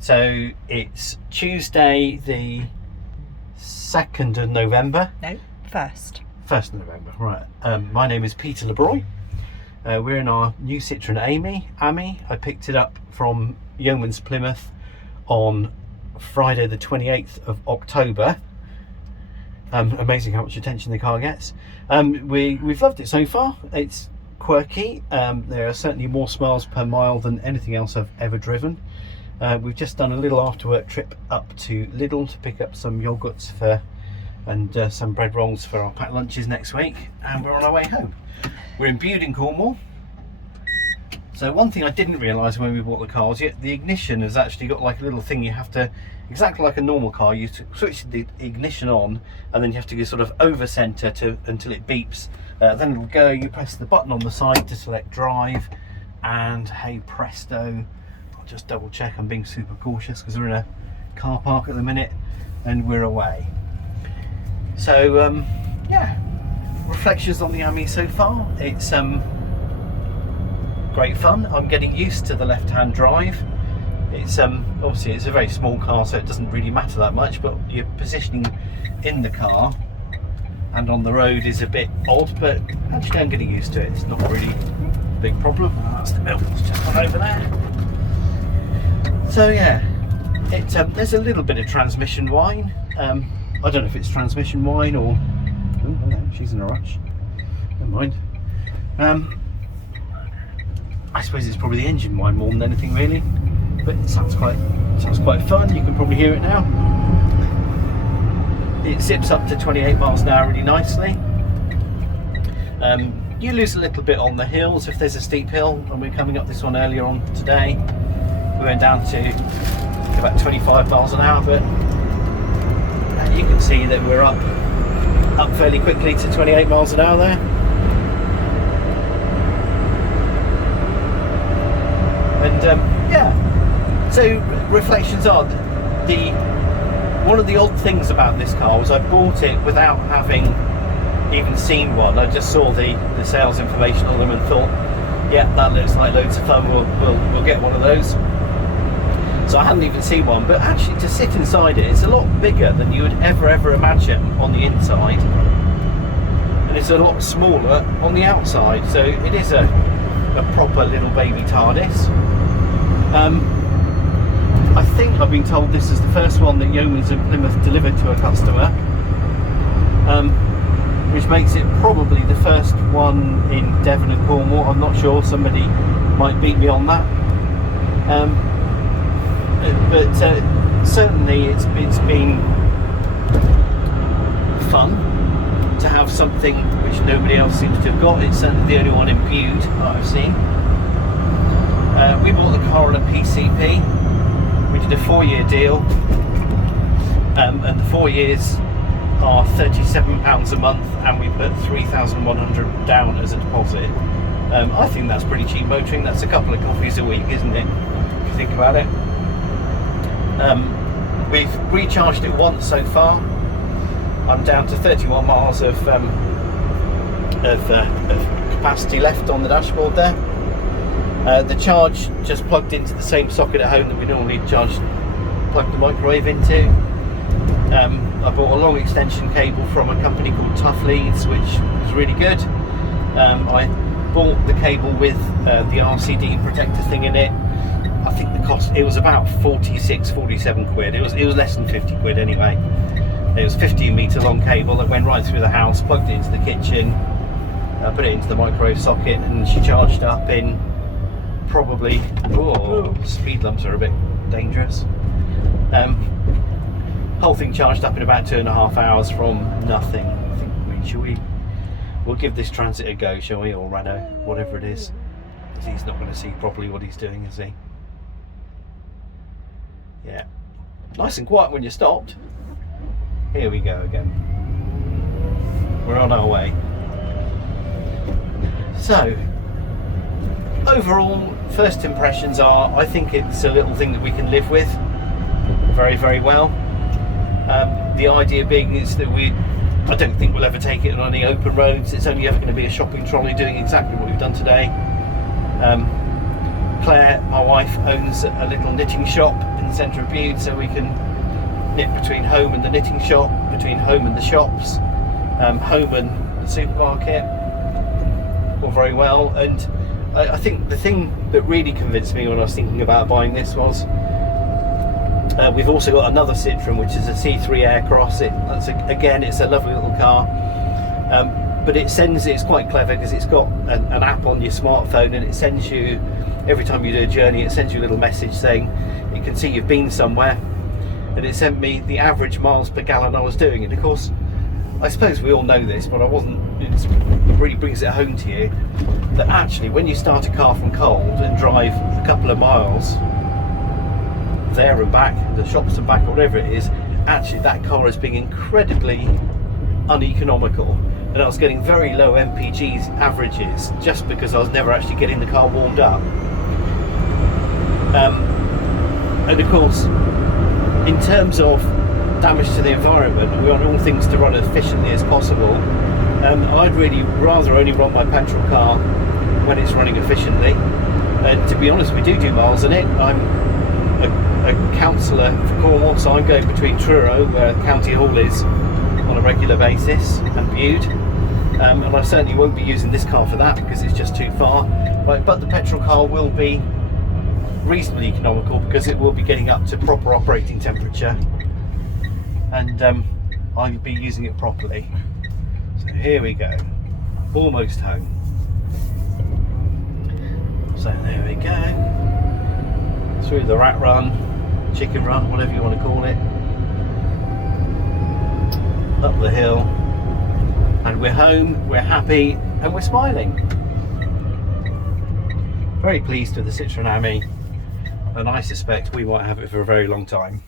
So it's Tuesday the 2nd of November. No, 1st. 1st of November, right. My name is Peter LeBroy. We're in our new Citroen Ami. I picked it up from Yeoman's Plymouth on Friday the 28th of October. Amazing how much attention the car gets. We've loved it so far. It's quirky. There are certainly more smiles per mile than anything else I've ever driven. We've just done a little after-work trip up to Lidl to pick up some yogurts and some bread rolls for our packed lunches next week, and we're on our way home. We're in Bude in Cornwall. So one thing I didn't realise when we bought the car is the ignition has actually got like a little thing you have to, exactly like a normal car, you switch the ignition on and then you have to go sort of over centre until it beeps. Then it'll go, you press the button on the side to select drive, and hey presto, I'll just double check, I'm being super cautious because we're in a car park at the minute and we're away. So yeah, reflections on the Ami so far. It's great fun. I'm getting used to the left-hand drive. It's obviously it's a very small car, so it doesn't really matter that much, but your positioning in the car and on the road is a bit odd, but actually I'm getting used to it. It's not really a big problem. That's the milk that's just gone over there. So yeah, there's a little bit of transmission whine. I don't know if it's transmission whine or... Oh no, she's in a rush. Never mind. I suppose it's probably the engine whine more than anything really, but it sounds quite fun. You can probably hear it now. It zips up to 28 miles an hour really nicely. You lose a little bit on the hills if there's a steep hill, and we're coming up this one earlier on today. We went down to about 25 miles an hour, but you can see that we're up fairly quickly to 28 miles an hour there. And yeah, so reflections are one of the odd things about this car was I bought it without having even seen one. I just saw the sales information on them and thought, yeah, that looks like loads of fun, we'll get one of those. So I hadn't even seen one, but actually to sit inside it's a lot bigger than you would ever imagine on the inside, and it's a lot smaller on the outside, so it is a proper little baby TARDIS. I think I've been told this is the first one that Yeoman's in Plymouth delivered to a customer, which makes it probably the first one in Devon and Cornwall. I'm not sure, somebody might beat me on that. But certainly it's been fun to have something which nobody else seems to have got. It's certainly the only one in Bude that I've seen. We bought the car on a PCP. We did a 4-year deal, and the 4 years are £37 a month, and we put £3,100 down as a deposit. I think that's pretty cheap motoring. That's a couple of coffees a week, isn't it, if you think about it? We've recharged it once so far. I'm down to 31 miles of capacity left on the dashboard there. The charge just plugged into the same socket at home that we normally plug the microwave into. I bought a long extension cable from a company called Tough Leads, which was really good. I bought the cable with the RCD protector thing in it. I think the cost, it was about 47 quid. It was less than 50 quid anyway. It was 15 metre long cable that went right through the house, plugged it into the kitchen, put it into the microwave socket, and she charged up in probably, speed lumps are a bit dangerous. Whole thing charged up in about 2.5 hours from nothing. I think, we'll give this Transit a go, shall we, or Renault, whatever it is. He's not going to see properly what he's doing, is he? Yeah, nice and quiet when you're stopped. Here we go again. We're on our way. So, overall, first impressions are, I think it's a little thing that we can live with very well. The idea being is that I don't think we'll ever take it on any open roads. It's only ever going to be a shopping trolley doing exactly what we've done today. Claire, my wife, owns a little knitting shop in the centre of Bude, so we can knit between home and the knitting shop, between home and the shops, home and the supermarket, all very well. And I think the thing that really convinced me when I was thinking about buying this was we've also got another Citroen, which is a C3 Aircross. Again, it's a lovely little car, but it's quite clever because it's got an app on your smartphone, and it sends you, every time you do a journey, it sends you a little message saying it can see you've been somewhere, and it sent me the average miles per gallon I was doing. And of course, I suppose we all know this, but it really brings it home to you that actually when you start a car from cold and drive a couple of miles there and back, the shops and back, or whatever it is, actually that car is being incredibly uneconomical, and I was getting very low MPG averages just because I was never actually getting the car warmed up. And of course, in terms of damage to the environment, we want all things to run as efficiently as possible. I'd really rather only run my petrol car when it's running efficiently, and to be honest, we do miles in it. I'm a councillor for Cornwall, so I'm going between Truro, where County Hall is, on a regular basis, and Bude, and I certainly won't be using this car for that because it's just too far. But the petrol car will be reasonably economical because it will be getting up to proper operating temperature, and I'll be using it properly. So here we go, almost home. So there we go, through the rat run, chicken run, whatever you want to call it, up the hill, and we're home, we're happy, and we're smiling. Very pleased with the Citroen Ami, and I suspect we might have it for a very long time.